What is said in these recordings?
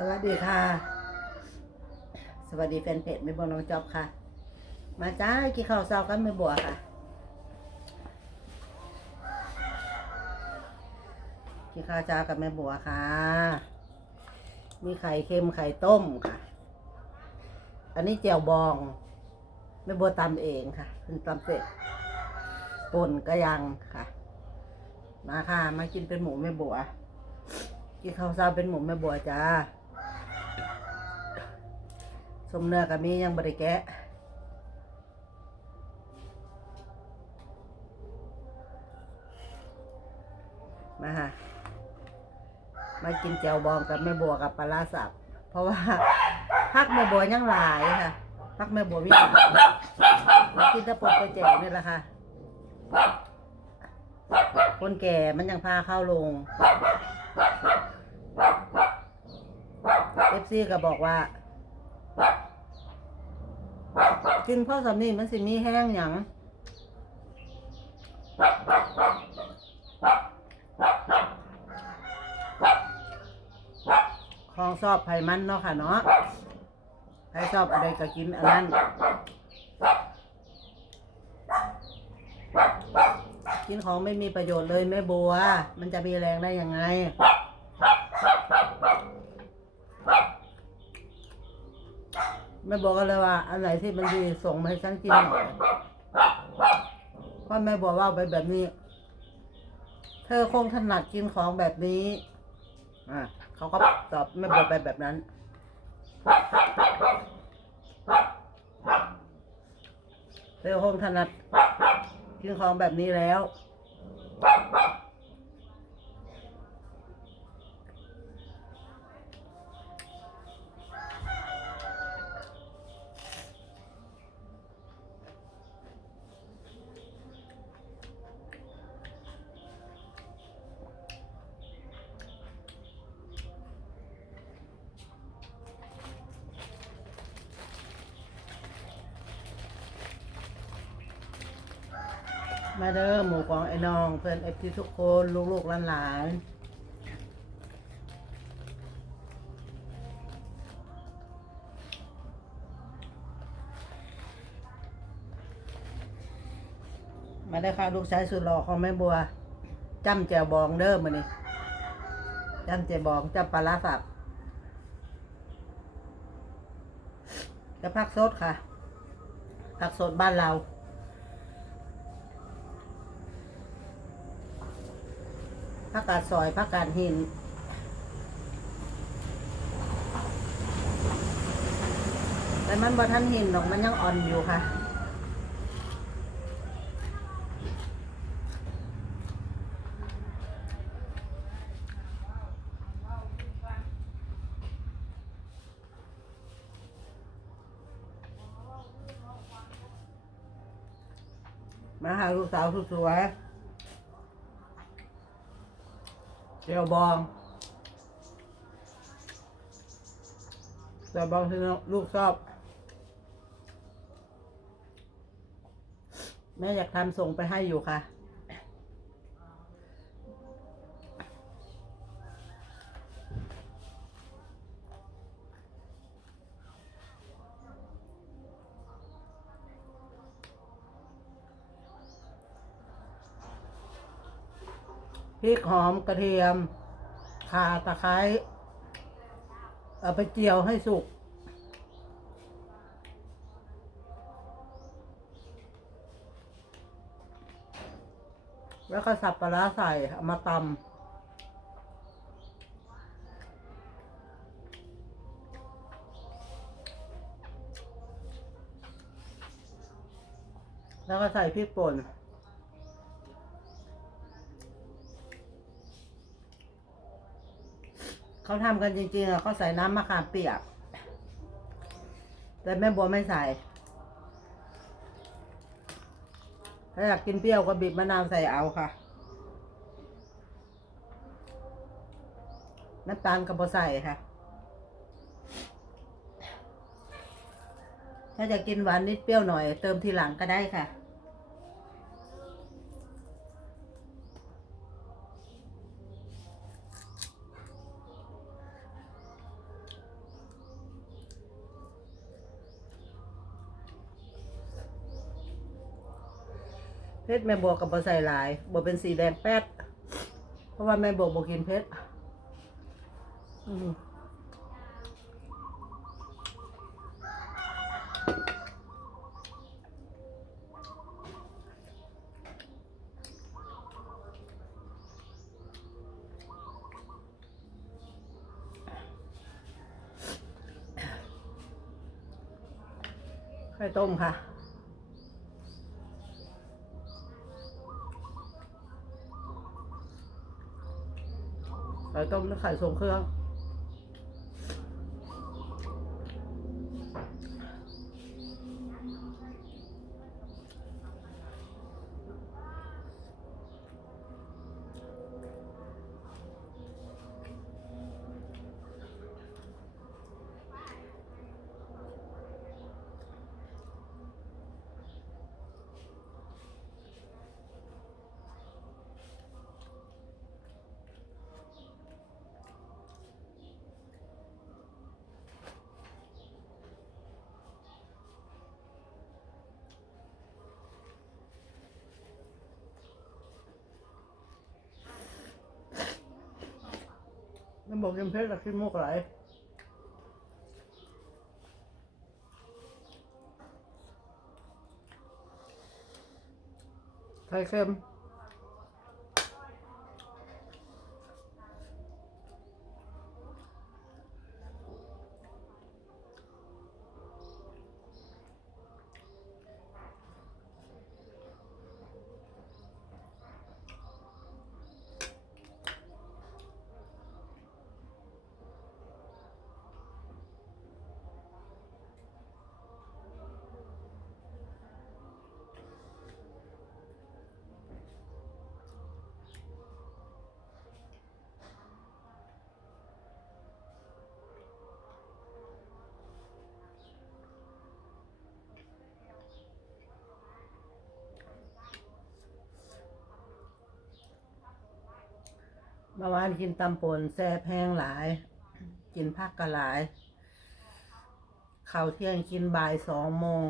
สวัสดีค่ะ สวัสดีแฟนเพจไม่บัวน้องจอบค่ะ มาจ้ากินข้าวเช้ากันไม่บัวค่ะกินข้าวเช้ากับแม่บัวค่ะ มีไข่เค็มไข่ต้มค่ะ อันนี้เจียวบองแม่บัวตำเองค่ะเพิ่งตำเสร็จป่นกระยังค่ะ มาค่ะ มากินเป็นหมูแม่บัวกินข้าวเช้าเป็นหมูแม่บัวจ้า สมเนื้อกับมียังบริแกะมาค่ะมากินแจวบองกับแม่บัวกับปลาสับเพราะว่าพักแม่บัวยังหลายค่ะพักแม่บัววิ่งมากินตะปดไปแจวนี่แหละค่ะ คนแก่มันยังพาเข้าลงเอฟซีก็บอกว่า กินพ่อสำนีมันสิมีแห้งหยังของชอบไผ่มันเนาะค่ะเนาะใครชอบอะไรก็กินอันนั้น กินของไม่มีประโยชน์เลยแม่บัว มันจะมีแรงได้ยังไง แม่บอกกันเลยว่า อันไหนที่มันดีส่งมาให้ฉันกินหน่อยเพราะแม่บอกว่าไปแบบนี้ เธอคงถนัดกินของแบบนี้ อะเขาก็ตอบแม่บอกไปแบบนั้นเธอคงถนัดกินของแบบนี้แล้ว มาเด้อหมู่ของไอ้น้องเพื่อนเอฟทีทุกคนลูกๆหลานๆมาได้ค่ะลูกชายสุดหล่อของแม่บัวจำแจวบองเด้อมานี่จำแจวบองจำปลาร้าสับจะพักสดค่ะ ผักสดบ้านเรา ผักกาดซอยผักกาดหินแต่มันบ่ทันหินหรอกมันยังอ่อนอยู่ค่ะมาหาลูกสาวสุดสวย เจลบองแต่บางที่ลูกชอบ แม่อยากทำส่งไปให้อยู่ค่ะ พริกหอมกระเทียมข่าตะไคร้เอาไปเจียวให้สุก แล้วก็สับปลาร้าใส่เอามาตำแล้วก็ใส่พริกป่น เขาทำกันจริงๆอะเขาใส่น้ำมะขามเปียก แต่แม่บัวไม่ใส่ถ้าอยากกินเปรี้ยวก็บีบมะนาวใส่เอาค่ะ น้ำตาลก็บ่ใส่ค่ะ ถ้าจะกินหวานนิดเปรี้ยวหน่อย เติมทีหลังก็ได้ค่ะ เพชรแม่บัวกับบใส่หลายบัวเป็นสีแดงแป๊ดเพราะว่าแม่บัวบัวกินเพชรไข่ต้มค่ะ ไข่ต้มและไข่ทรงเครื่อง บอกกินเพชรกับขี้มูกไหลไข่เค็ม เมื่อวานกินตำปนแซ่บแห้งหลาย กินผักกะหลายข้าวเที่ยงกินบ่ายสองโมง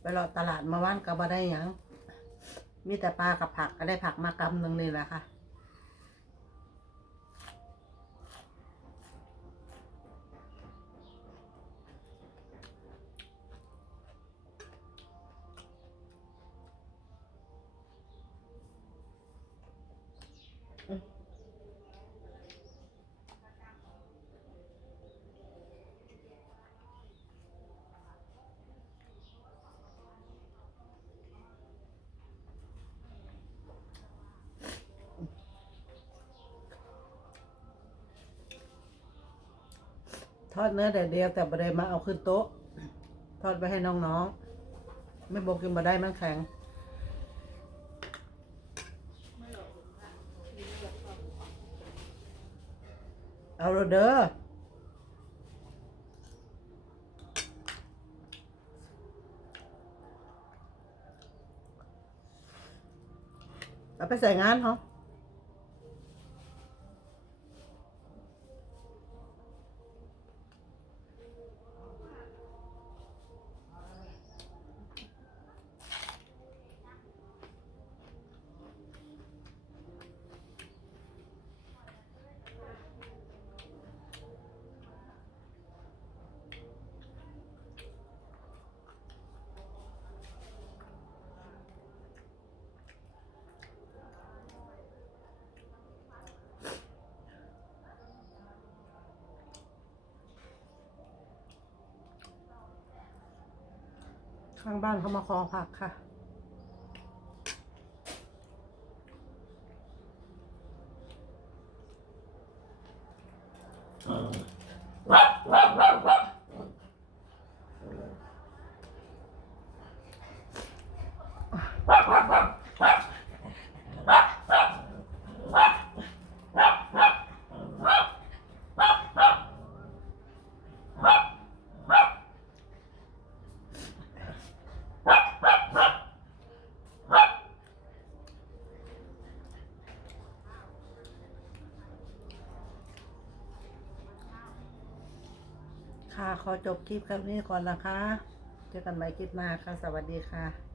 ไปรอตลาดมาว่านก็บ่ได้ยัง มีแต่ปลากับผักก็ได้ผักมากำหนึ่งนี่แหละค่ะ ทอดเนื้อแต่เดียวแต่บะได้มาเอาขึ้นโต๊ะ ทอดไปให้น้องๆ ไม่บอกกินบะได้มันแข็ง เอาเด้อเอาไปใส่งานเหรอ ข้างบ้านเขามาขอผักค่ะ ค่ะ ขอจบคลิปครั้งนี้ก่อนนะคะ เจอกันใหม่คลิปหน้าค่ะ สวัสดีค่ะ